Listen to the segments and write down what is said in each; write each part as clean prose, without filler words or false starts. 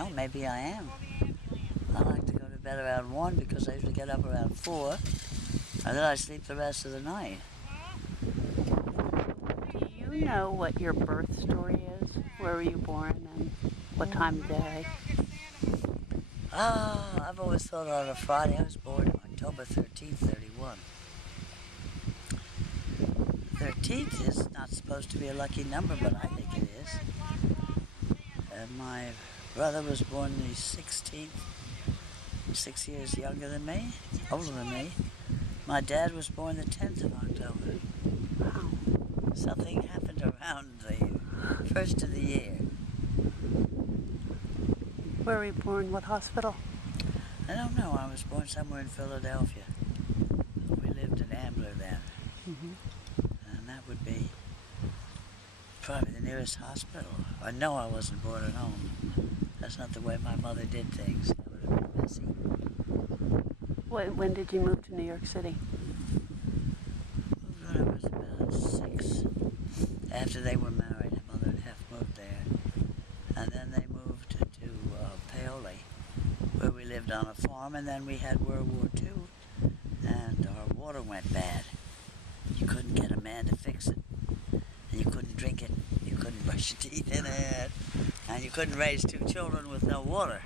know, maybe I am. I like to go to bed around 1 because I usually get up around 4, and then I sleep the rest of the night. Do you know what your birth story is? Where were you born and what time of day? I've always thought on a Friday. I was born October 13th, 31. 13th is not supposed to be a lucky number, but I think it is. And my brother was born the 16th, 6 years younger than me, older than me. My dad was born the 10th of October. Wow. Something happened around the first of the year. Where were you born? What hospital? I don't know. I was born somewhere in Philadelphia. We lived in Ambler then. Mm-hmm. And that would be probably the nearest hospital. I know I wasn't born at home. That's not the way my mother did things. That would have been messy. When did you move to New York City? Moved when I was about 6. After they were married, mother and Hef moved there. And then they moved to Paoli, where we lived on a farm, and then we had World War II, and our water went bad. You couldn't get a man to fix it, and you couldn't drink it, you couldn't brush your teeth in it, and you couldn't raise 2 children with no water.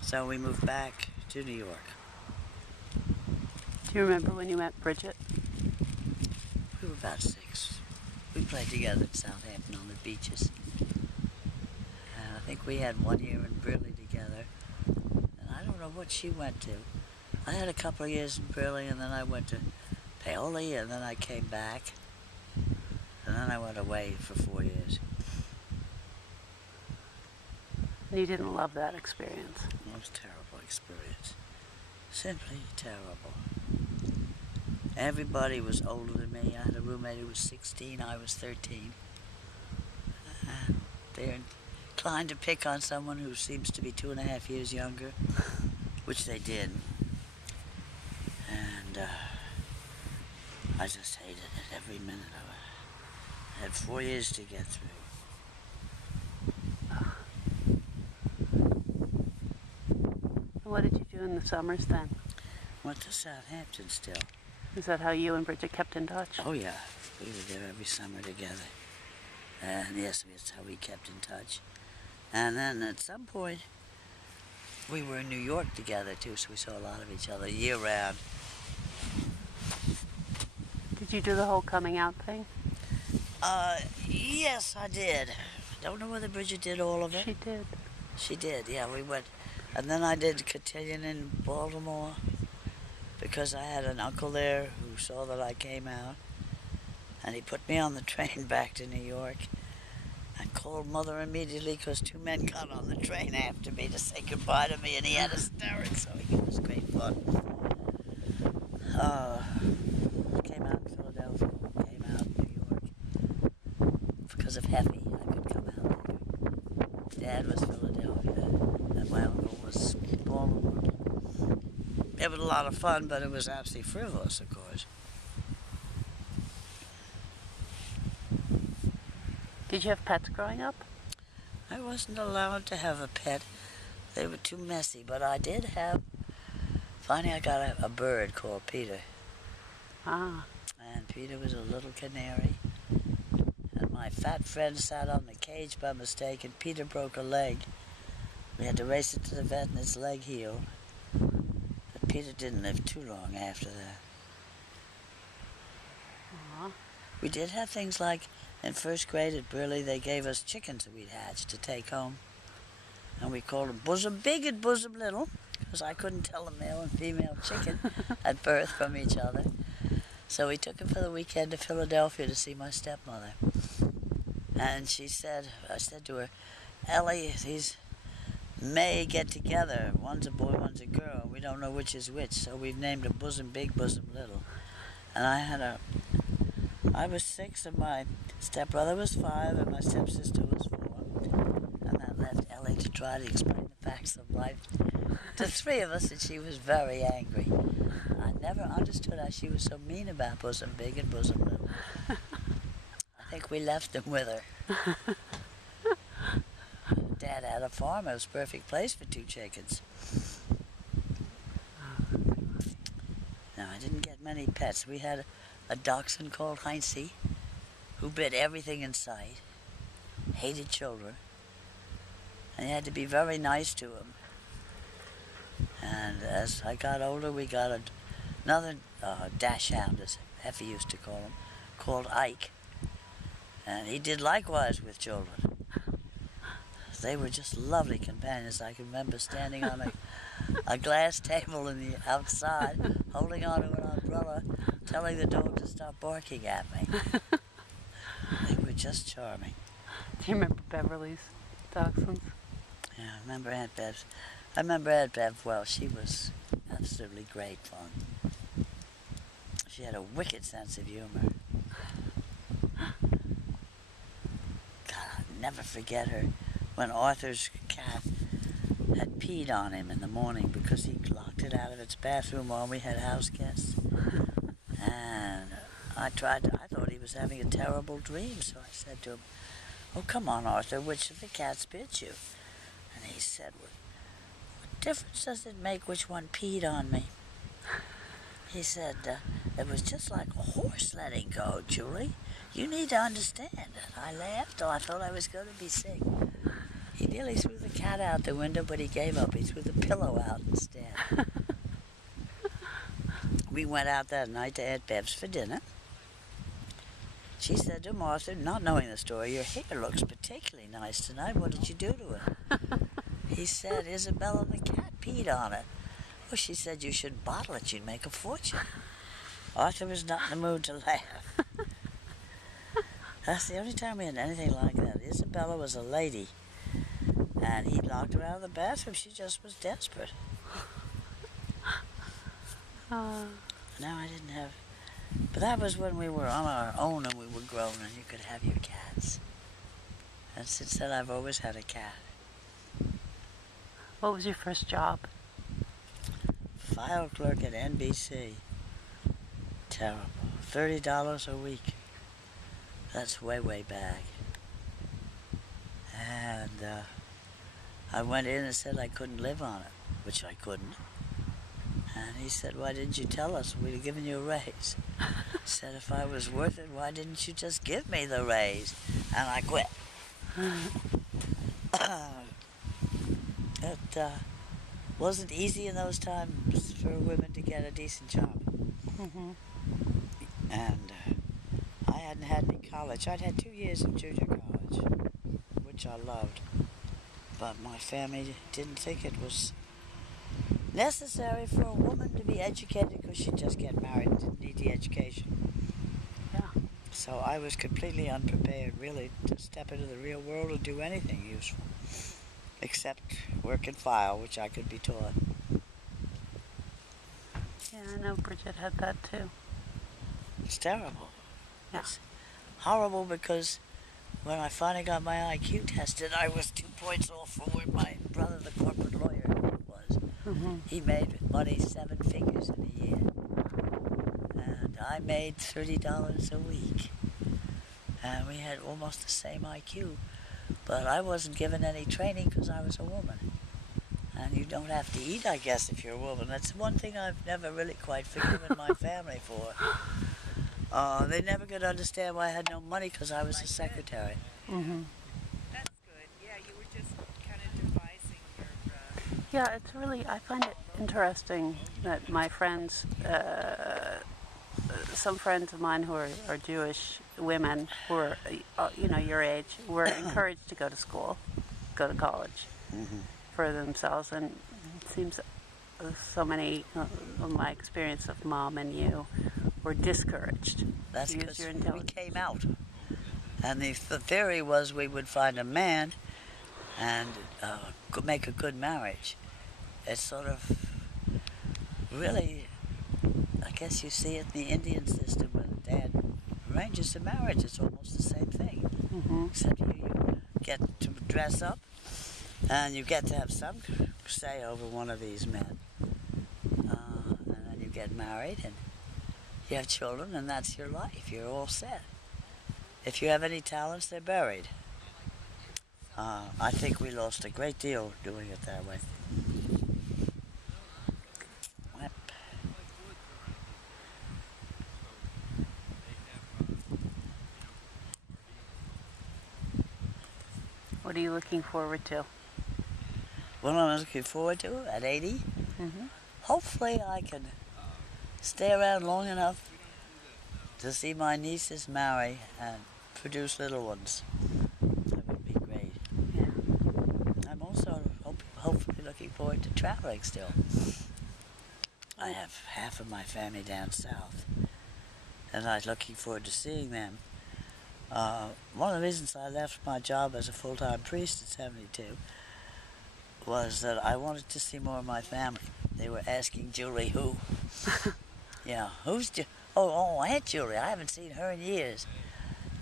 So we moved back to New York. Do you remember when you met Bridget? We were about 6. We played together in Southampton on the beaches. And I think we had 1 year in Briley together. And I don't know what she went to. I had a couple of years in Briley, and then I went to Paoli, and then I came back. And then I went away for 4 years. And you didn't love that experience? It was a terrible experience. Simply terrible. Everybody was older than me. I had a roommate who was 16, I was 13. They're inclined to pick on someone who seems to be 2.5 years younger, which they did. And I just hated it every minute of it. I had 4 years to get through. What did you do in the summers then? Went to Southampton still. Is that how you and Bridget kept in touch? Oh yeah, we were there every summer together. And yes, that's how we kept in touch. And then at some point, we were in New York together too, so we saw a lot of each other year round. Did you do the whole coming out thing? Yes, I did. I don't know whether Bridget did all of it. She did. She did, yeah, we went. And then I did cotillion in Baltimore because I had an uncle there who saw that I came out. And he put me on the train back to New York and called Mother immediately because 2 men got on the train after me to say goodbye to me, and he had hysterics, so it was great fun. Came out in Philadelphia, came out in New York. Because of Heffy, I could come out there. Dad was Philadelphia, and my uncle was Baltimore. It was a lot of fun, but it was absolutely frivolous, of course. Did you have pets growing up? I wasn't allowed to have a pet. They were too messy, but I did have... Finally, I got a bird called Peter. Ah. And Peter was a little canary. And my fat friend sat on the cage by mistake, and Peter broke a leg. We had to race it to the vet, and its leg healed. But Peter didn't live too long after that. Aww. We did have things like, in first grade at Briley, they gave us chickens that we'd hatched to take home. And we called them bosom big and bosom little, because I couldn't tell a male and female chicken at birth from each other. So we took them for the weekend to Philadelphia to see my stepmother. And I said to her, Ellie, these may get together. One's a boy, one's a girl. We don't know which is which, so we've named them bosom big, bosom little. And I was 6 and my stepbrother was 5 and my stepsister was 4. And that left Ellie to try to explain the facts of life to 3 of us, and she was very angry. I never understood how she was so mean about bosom big and bosom little. I think we left them with her. Dad had a farm. It was a perfect place for 2 chickens. No, I didn't get many pets. We had a dachshund called Heinzie, who bit everything in sight, hated children, and you had to be very nice to him. And as I got older, we got another dachshund, as Effie used to call him, called Ike. And he did likewise with children. They were just lovely companions. I can remember standing on a glass table in the outside, holding on to an umbrella, telling the dog to stop barking at me. They were just charming. Do you remember Beverly's dachshunds? Yeah, I remember Aunt Bev's. I remember Aunt Bev well. She was absolutely great fun. She had a wicked sense of humor. God, I'll never forget her when Arthur's cat had peed on him in the morning because he locked it out of its bathroom while we had house guests. And I thought he was having a terrible dream, so I said to him, "Oh, come on, Arthur, which of the cats bit you?" And he said, what difference does it make which one peed on me? He said, it was just like a horse letting go, Julie. You need to understand. And I laughed till I thought I was going to be sick. He nearly threw the cat out the window, but he gave up. He threw the pillow out instead. We went out that night to Aunt Bev's for dinner. She said to Martha, not knowing the story, "Your hair looks particularly nice tonight. What did you do to it?" He said, "Isabella the cat peed on it." Well, she said, "You should bottle it. You'd make a fortune." Arthur was not in the mood to laugh. That's the only time we had anything like that. Isabella was a lady, and he locked her out of the bathroom. She just was desperate. No, I didn't have... But that was when we were on our own and we were grown and you could have your cats. And since then, I've always had a cat. What was your first job? File clerk at NBC. Terrible. $30 a week. That's way, way back. And I went in and said I couldn't live on it, which I couldn't. And he said, "Why didn't you tell us? We'd have given you a raise." Said, "If I was worth it, why didn't you just give me the raise?" And I quit. It wasn't easy in those times for women to get a decent job. Mm-hmm. And I hadn't had any college. I'd had 2 years of junior college, which I loved. But my family didn't think it was necessary for a woman to be educated because she'd just get married and didn't need the education. Yeah. So I was completely unprepared, really, to step into the real world and do anything useful, except work and file, which I could be taught. Yeah, I know Bridget had that too. It's terrible. Yeah. It's horrible because when I finally got my IQ tested, I was 2 points off from where my brother, the corporate lawyer, was. Mm-hmm. He made money 7 figures in a year. And I made $30 a week. And we had almost the same IQ. But I wasn't given any training because I was a woman. And you don't have to eat, I guess, if you're a woman. That's one thing I've never really quite forgiven my family for. They never could understand why I had no money because I was a secretary. Mm-hmm. That's good. Yeah, you were just kind of devising your... Yeah, it's really, I find it interesting that my friends, some friends of mine who are Jewish women who are, your age, were encouraged to go to school, go to college for themselves. And it seems so many of my experience of Mom and you were discouraged. That's to use because your we intelligence. came out. And the theory was we would find a man and make a good marriage. It's sort of really, I guess you see it in the Indian system when dad arranges a marriage. It's almost the same thing. Mm-hmm. Except you get to dress up and you get to have some say over one of these men. And then you get married and you have children and that's your life. You're all set. If you have any talents, they're buried. I think we lost a great deal doing it that way. Yep. What are you looking forward to? What I'm looking forward to at 80, Mm-hmm. hopefully I can stay around long enough to see my nieces marry and produce little ones. That would be great. Yeah. I'm also hopefully looking forward to traveling still. I have half of my family down south, and I'm looking forward to seeing them. One of the reasons I left my job as a full-time priest at 72 was that I wanted to see more of my family. They were asking Julie who. Yeah, who's Aunt Julie. I haven't seen her in years.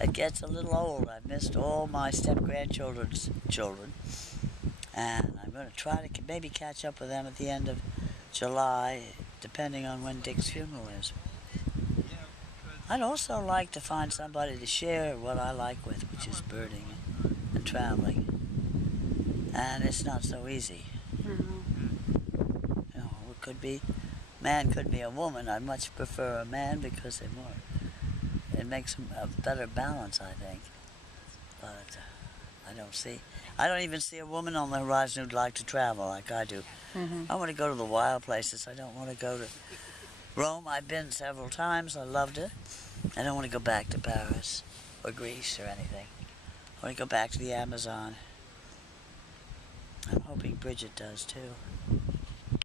It gets a little old. I've missed all my step-grandchildren's children. And I'm going to try to maybe catch up with them at the end of July, depending on when Dick's funeral is. I'd also like to find somebody to share what I like with, which is birding and traveling. And it's not so easy. Mm-hmm. You know, it could be, man could be a woman. I much prefer a man because it makes a better balance, I think. But I don't even see a woman on the horizon who'd like to travel like I do. Mm-hmm. I want to go to the wild places. I don't want to go to Rome. I've been several times. I loved it. I don't want to go back to Paris or Greece or anything. I want to go back to the Amazon. I'm hoping Bridget does too.